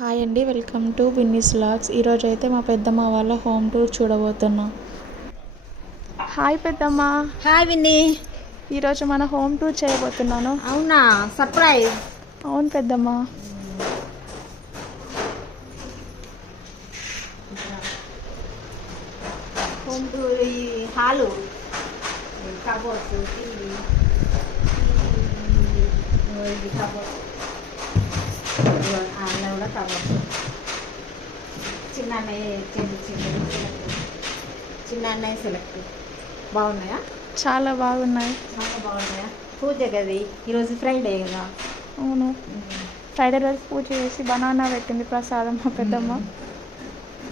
Hi అండి, welcome to విన్నీస్ vlogs. ఈరోజు అయితే మా పెద్దమ్మ వాళ్ళ హోమ్ టూర్ చూడబోతున్నాం. హాయ్ పెద్దమ్మ. Hi Vinny. ఈరోజు మన హోమ్ టూర్ చేయబోతున్నాను. అవునా, సర్ప్రైజ్. అవును పెద్దమ్మ. Home tour hall, cupboards, TV, ఇది కబోర్డ్స్, అలా కూడా కబోర్డ్స్. చిన్న అన్నయ్య సెలెక్ట్ బాగున్నాయా? చాలా బాగున్నాయి. చాలా బాగున్నాయా? పూజ గది ఈరోజు ఫ్రైడే కదా. అవును, ఫ్రైడే రోజు పూజ చేసి బనానా పెట్టింది ప్రసాదం మా పెద్దమ్మ.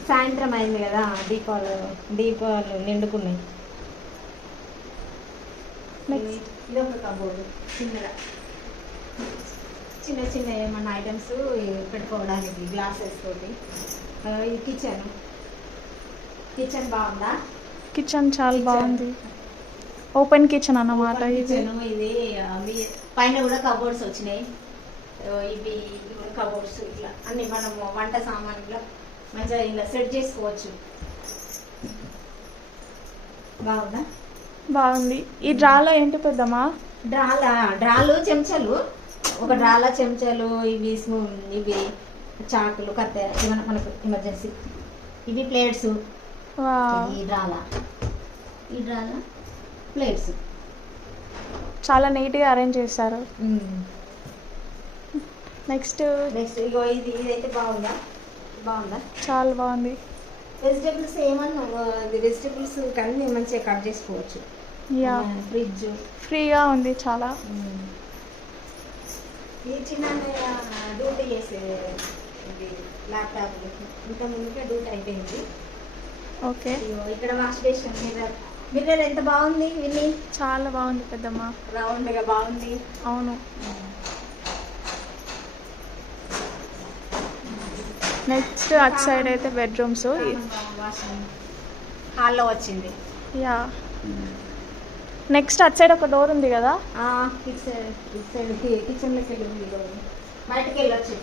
సాయంత్రం అయింది కదా, దీపాలు నిండుకున్నాయి. ఇది ఒక కబోర్డు, చిన్నగా చిన్న చిన్న ఏమన్నా ఐటమ్స్ పెట్టుకోవడానికి గ్లాసెస్ తోటి. ఈ కిచెన్ బాగుందా? కిచెన్ చాలా బాగుంది. ఓపెన్ కిచెన్ అన్నమాట. ఇది పైన కూడా కబోర్డ్స్ వచ్చినాయి. ఇవి కూడా కబోర్డ్స్, ఇట్లా అన్ని మనం వంట సామాన్లు మంచిగా ఇలా సెట్ చేసుకోవచ్చు. బాగుందా? బాగుంది. ఈ డ్రాలో ఏంటి పెద్దమ్మా? డ్రాలు చెంచాలు, ఒక డ్రాల చెంచాలు, ఇవి చాకులు, కత్తెర, ఏమైనా మనకు ఎమర్జెన్సీ. ఇవి ప్లేట్స్. ఈ డ్రాల ప్లేట్స్ చాలా నీట్గా అరేంజ్ చేశారు. నెక్స్ట్ ఇగో ఇదైతే బాగుందా? చాలా బాగుంది. వెజిటేబుల్స్ ఏమన్నా వెజిటేబుల్స్ కానీ మంచిగా కట్ చేసుకోవచ్చు. ఫ్రిడ్జ్ ఫ్రీగా ఉంది చాలా. ఈ చిన్న డ్యూటీ చేసే ల్యాప్టాప్ ఇంత ముందుకే డ్యూటీ అయిపోయింది. ఓకే, ఇక్కడ వాష్ బేసిన్ మిర్రర్ ఎంత బాగుంది విని. చాలా బాగుంది పెద్దమ్మ. రౌండ్గా బాగుంది. అవును. నెక్స్ట్ అటు సైడ్ అయితే బెడ్రూమ్స్. హాల్లో వచ్చింది. యా, నెక్స్ట్ అటు సైడ్ ఒక డోర్ ఉంది కదా. ఇటు సైడ్ కిచెన్లోకి వెళ్ళి బయటకు వెళ్ళొచ్చు.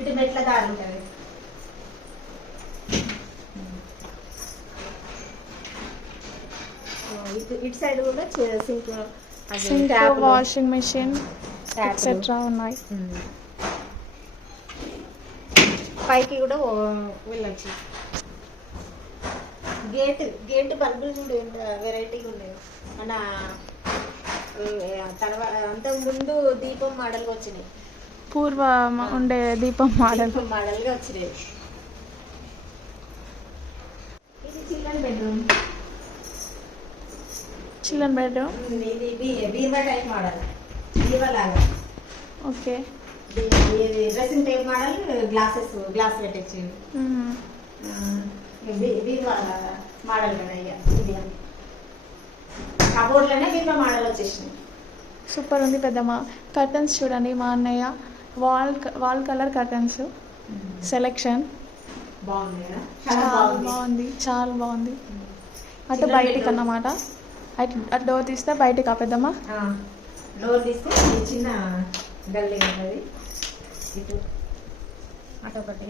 ఇటు మెట్ల దారి ఉంటుంది. ఇటు సైడ్ కూడా సింక్, వాషింగ్ మెషిన్ ఎక్సెట్రా ఉన్నాయి. పైకి కూడా వెళ్ళచ్చు. గేట్ బల్బులు చూడు ఎంత వెరైటీగా ఉన్నాయి. మన తర్వాత అంతకుముందు దీపం మోడల్గా వచ్చినాయి. పూర్వ ఉండే దీపం మోడల్గా వచ్చినాయి. ఇది చిల్డ్రన్ బెడ్రూమ్. ఇది బీర్వా టైప్ మోడల్, బీర్వా లాగా. Okay, dressing table model, glass పెట్టచ్చు. బీర్వా మోడల్ కదా. ఇది కబోర్డ్లోనే బీర్వా మోడల్ వచ్చేసినాయి. సూపర్ ఉంది పెద్దమ్మ. కర్టన్స్ చూడండి, మా అన్నయ్య వాల్ కలర్ కర్టన్స్ సెలెక్షన్ బాగుంది కదా. చాలా బాగుంది. అటు బయటికి అన్నమాట. అటు డోర్ తీస్తే బయటికి. పెద్దమ్మ డోర్ తీస్తే చిన్న గల్లీ ఉంటుంది. ఇటు అటు ఒకటి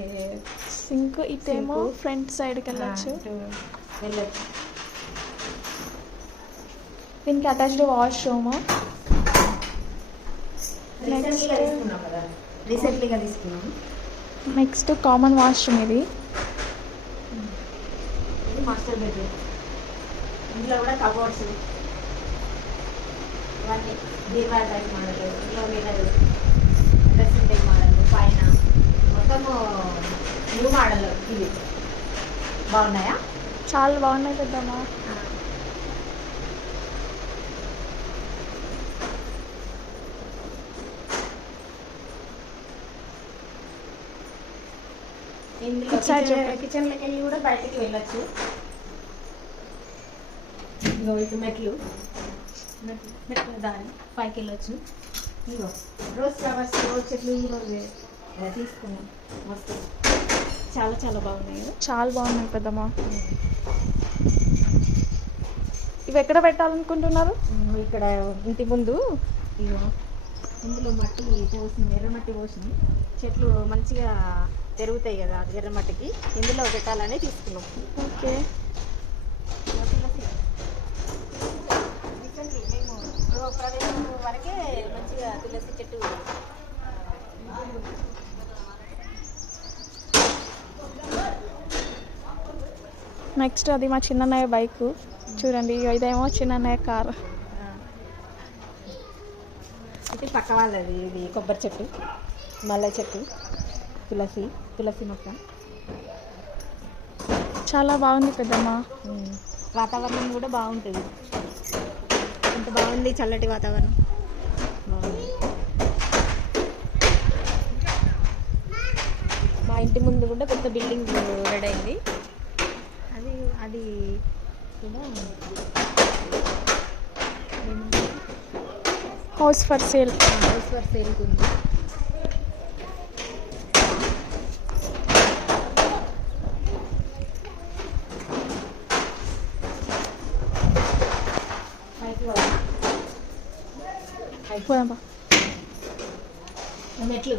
సింక్, ఇటేమో ఫ్రంట్ సైడ్కి వెళ్ళచ్చు. దీనికి attached washroom. Next common washroom. ఇది మాస్టర్ బెడ్రూమ్. ఇంట్లో కూడా కబోర్డ్స్ ఇవన్నీ బీర్వా టైప్ మోడల్. ఇంట్లో మిర్రర్, డ్రెస్సింగ్ టైప్ మోడల్, పైన మొత్తము న్యూ మోడల్. ఇవి బాగున్నాయా? చాలా బాగున్నాయి పెద్దమ్మ. ఇందులో కిచెన్లోకి వెళ్ళి కూడా బయటికి వెళ్ళచ్చు. ఇగో ఇటు మెట్లు దాని పైకి వెళ్ళొచ్చు. ఇగో రోజ్ ఫ్లవర్స్, రోజ్ చెట్లు ఈరోజు తీసుకున్నాం. మస్తు చాలా బాగున్నాయి కదా. చాలా బాగున్నాయి పెద్దమ్మ. ఇవి ఎక్కడ పెట్టాలనుకుంటున్నారు? ఇక్కడ ఇంటి ముందు. ఇగో ఇందులో మట్టి పోసింది, ఎర్రమట్టి పోసింది. చెట్లు మంచిగా పెరుగుతాయి కదా ఎర్రమట్టికి, ఇందులో పెట్టాలని తీసుకున్నాం. ఓకే. మేము ప్రవేశం వరకే మంచిగా తులసి చెట్టు నెక్స్ట్ అది మా చిన్నన్నయ్య బైక్ చూడండి, ఇదేమో చిన్నన్నయ్య కారు. ఇది పక్క వాళ్ళది, ఇది కొబ్బరి చెట్టు, మల్లె చెట్టు, తులసి మొక్క. చాలా బాగుంది పెద్దమ్మ. వాతావరణం కూడా బాగుంటుంది, ఎంత బాగుంది, చల్లటి వాతావరణం బాగుంది. మా ఇంటి ముందు కూడా కొత్త బిల్డింగ్ రెడీ అయింది, అది కూడా హౌస్ ఫర్ సేల్ ఉంది. పోదామా? మెట్లు,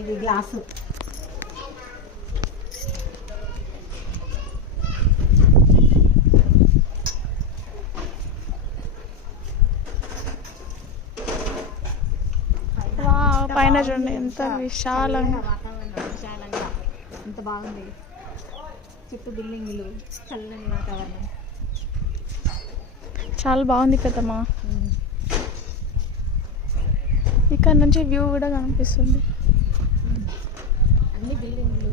ఇది గ్లాసు, పైన చూడండి ఎంత విశాలంగా, వాతావరణం విశాలంగా ఎంత బాగుంది, చుట్టూ బిల్డింగ్లు, చల్లని వాతావరణం. చాలా బాగుంది పెద్దమ్మ. ఇక్కడ నుంచి వ్యూ కూడా కనిపిస్తుంది. అన్ని బిల్డింగ్లు